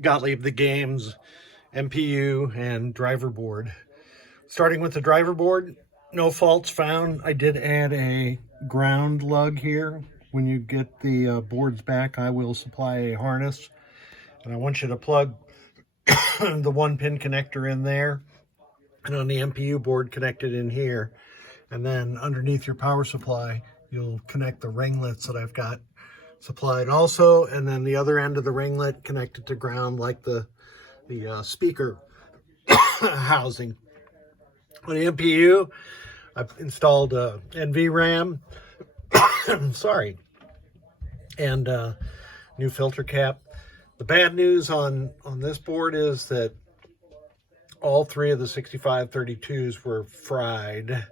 Gottlieb the Games MPU and driver board. Starting with the driver board, no faults found. I did add a ground lug here. When you get the boards back, I will supply a harness. And I want you to plug the 1-pin connector in there. And on the MPU board, connect it in here. And then underneath your power supply, you'll connect the ringlets that I've got supplied also. And then the other end of the ringlet connected to ground like the speaker housing. On the MPU, I've installed NVRAM, sorry, and new filter cap. The bad news on this board is that all three of the 6532s were fried,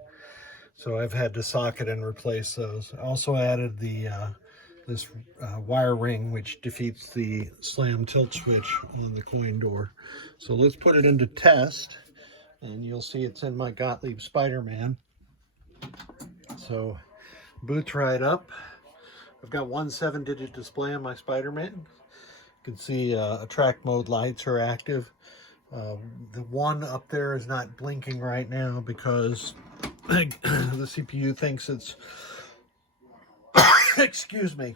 so I've had to socket and replace those. I also added the this wire ring, which defeats the slam tilt switch on the coin door. So let's put it into test, and you'll see it's in my Gottlieb Spider-Man. So boots right up. I've got one 7-digit display on my Spider-Man. You can see attract mode lights are active. The one up there is not blinking right now because the CPU thinks it's excuse me,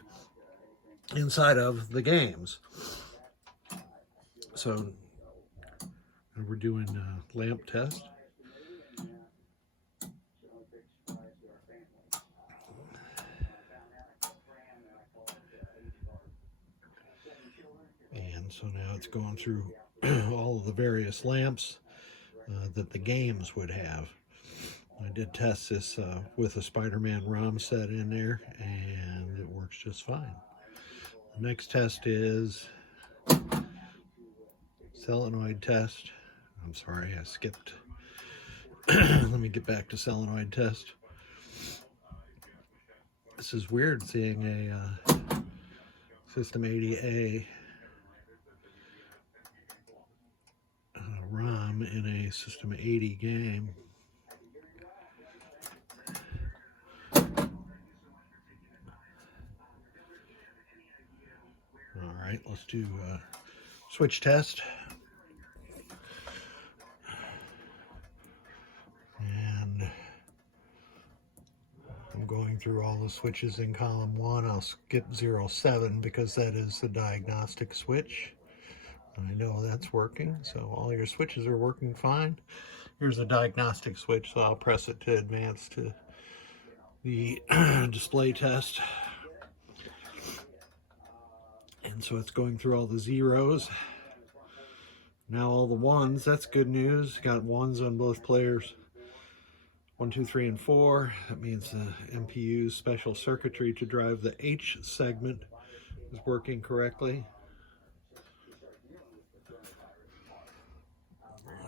inside of the games. So we're doing a lamp test. And so now it's going through all of the various lamps that the games would have. I did test this with a Spider-Man ROM set in there, and it works just fine. The next test is solenoid test. I'm sorry, I skipped. Let me get back to solenoid test. This is weird seeing a System 80A ROM in a System 80 game. All right, let's do a switch test. And I'm going through all the switches in column 1. I'll skip 07 because that is the diagnostic switch. I know that's working, so all your switches are working fine. Here's a diagnostic switch, so I'll press it to advance to the display test. And so it's going through all the zeros. Now all the ones, that's good news. Got ones on both players. 1, 2, 3, and 4. That means the MPU's special circuitry to drive the H segment is working correctly.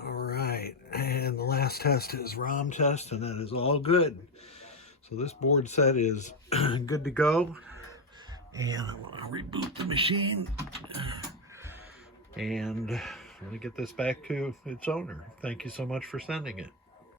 All right, and the last test is ROM test, and that is all good. So this board set is good to go. And I'm going to reboot the machine. And I'm going to get this back to its owner. Thank you so much for sending it.